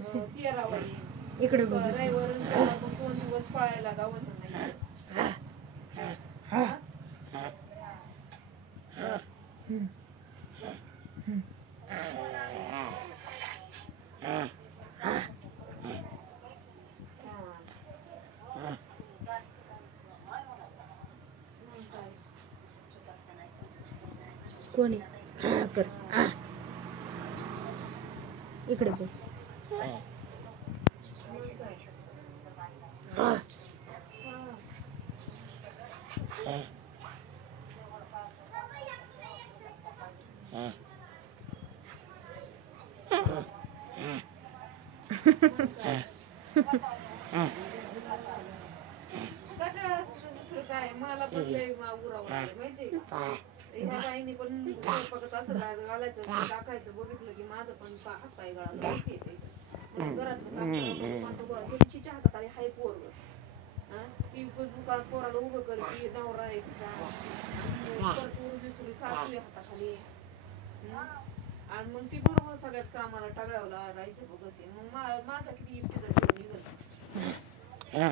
13 इकडे बघ रविवार 2 दिवस पाळायला गावं नाही कोणी कर इकडे बघ काय मला पण लय उरावं माहितीये का ह्या बाईने पण स्वयंपाकात असं घालायचं टाकायचं बघितलं की माझं पण हात पाय गळाला घरात तिच्या हातात आली हाय पोरग ती दुकान पोराला उभं करते नवरा आहे तिचा सासू हाताखाली आणि मग ती बरोबर सगळ्यात कामाला टाळावला राहायचं बघते मग माझा किती इफ्तीचा जीव निघाला